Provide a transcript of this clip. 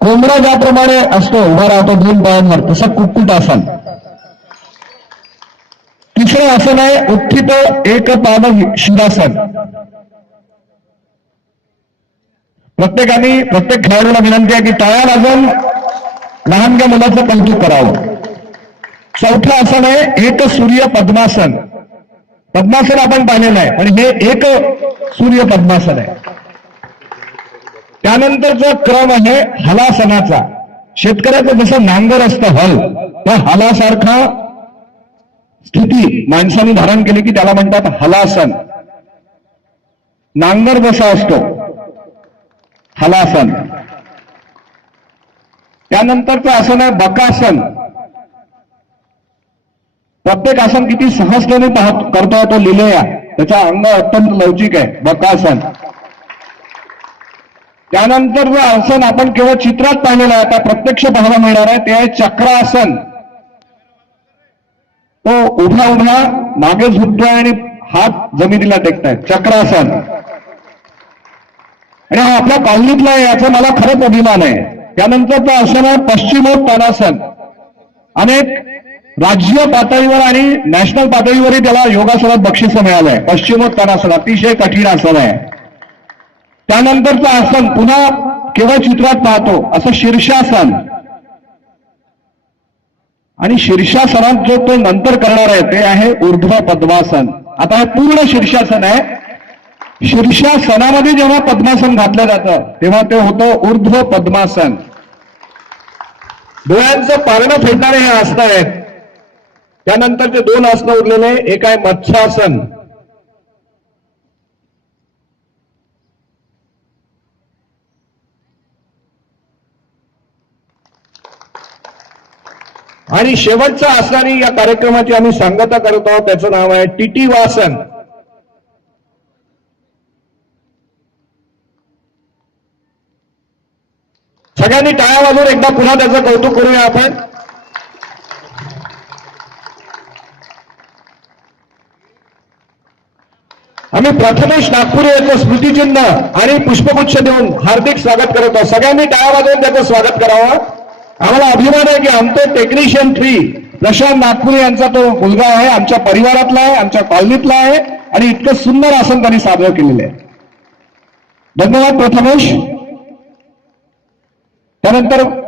कोंबडा ज्याप्रमाणे असतो उभा राहतो 2 पायांवर, तसं कुक्कुट आसन. तिसरं आसन आहे उत्थित एकपाद शिरासन. प्रत्येक खेळाडूला विनंती आहे की टाळ्या वाजवून लहानग्या मुलाचं कौतुक करावं. चौथं आसन आहे एक सूर्य पद्मासन. पद्मासन आपण पाहिलेलं आहे, पण हे एक सूर्य पद्मासन आहे. त्यानंतरचा क्रम आहे हलासनाचा. शेतकऱ्याचं जसं नांगर असतं हल, त्या हलासारखा स्थिती माणसाने धारण केली की त्याला म्हणतात हलासन. नांगर जसा असतो हलासन. त्यानंतरचं आसन आहे बकासन. प्रत्येक आसन किती सहजतेने करतो तो लिहिलेला, त्याचा अंग अत्यंत लवचिक आहे. बकासन. त्यानंतर आसन आपण केवळ चित्रात पाहिलेलं आहे, आता प्रत्यक्ष पाहायला मिळणार आहे, ते आहे चक्रासन. तो उभा उभा मागे झुकतोय आणि हात जमिनीला टेकतायत. चक्रासन. आणि हा आपल्या कॉलनीतला आहे, याचा मला खरंच अभिमान आहे. त्यानंतरचं आसन आहे पश्चिमोत्तानासन. अनेक राज्य पातळीवर आणि नॅशनल पातळीवरही त्याला योगासनात बक्षीस मिळालंय. पश्चिमोत्तानासन अतिशय कठीण आसन आहे. त्यानंतरचं आसन पुन्हा केवळ चित्रात पाहतो असं शीर्षासन. आणि शीर्षासनात जो तो नंतर करणार आहे ते आहे ऊर्ध्व पद्मासन. आता हे पूर्ण शीर्षासन आहे. शीर्षासनामध्ये जेव्हा पद्मासन घातलं जातं तेव्हा ते होतं ऊर्ध्व पद्मासन. डोळ्यांचं पारणं फेडणारे हे आसनं आहेत. त्यानंतरचे 2 आसनं उरलेले, एक आहे मत्स्यासन. आणि शेवटचं आसनाने या कार्यक्रमाची आम्ही सांगता करत आहोत, त्याचं नाव आहे टिटीवासन. सगळ्यांनी टाळ्या वाजवून एकदा पुन्हा त्याचं कौतुक करूया आपण. आम्ही प्रथमेश नागपुरे याचं स्मृतिचिन्ह आणि पुष्पगुच्छ देऊन हार्दिक स्वागत करत आहोत. सगळ्यांनी टाळ्या वाजवून त्याचं स्वागत करावं. आम्हाला अभिमान आहे की आमचं टेक्निशियन 3 प्रशांत नागपुरे यांचा तो मुलगा आहे, आमच्या परिवारातला आहे, आमच्या कॉलनीतला आहे आणि इतकं सुंदर आसन त्यांनी सादर केलेलं आहे. धन्यवाद प्रथमेश. त्यानंतर